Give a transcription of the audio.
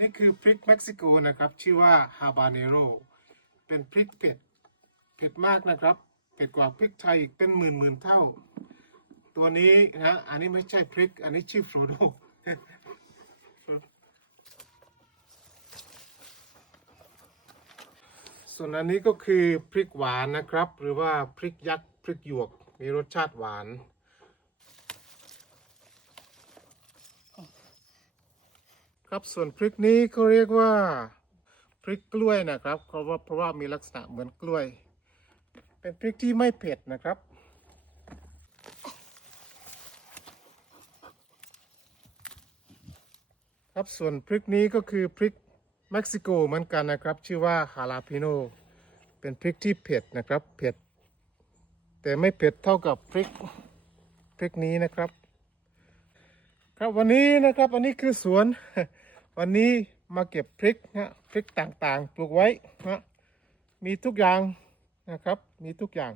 นี่คือพริกเม็กซิโกนะครับ ชื่อว่าฮาบาเนโรเป็นพริกเผ็ด เผ็ดมากนะครับ เผ็ดกว่าพริกไทยอีกเป็นหมื่นหมื่นเท่า ตัวนี้นะอันนี้ไม่ใช่พริก อันนี้ชื่อโฟโดส่วนอันนี้ก็คือพริกหวานนะครับ หรือว่าพริกยักษ์พริกหยวกมีรสชาติหวาน ครับส่วนพริกนี้เขาเรียกว่าพริกกล้วยนะครับ เพราะว่าเพราะว่ามีลักษณะเหมือนกล้วย เป็นพริกที่ไม่เผ็ดนะครับ ครับส่วนพริกนี้ก็คือพริกเม็กซิโกเหมือนกันนะครับ ชื่อว่าฮาลาปิโนเป็นพริกที่เผ็ดนะครับเผ็ด แต่ไม่เผ็ดเท่ากับพริกพริกนี้นะครับ ครับวันนี้นะครับอันนี้คือสวน วันนี้มาเก็บพริกนะพริกต่างๆ ปลูกไว้นะมีทุกอย่างนะครับ มีทุกอย่าง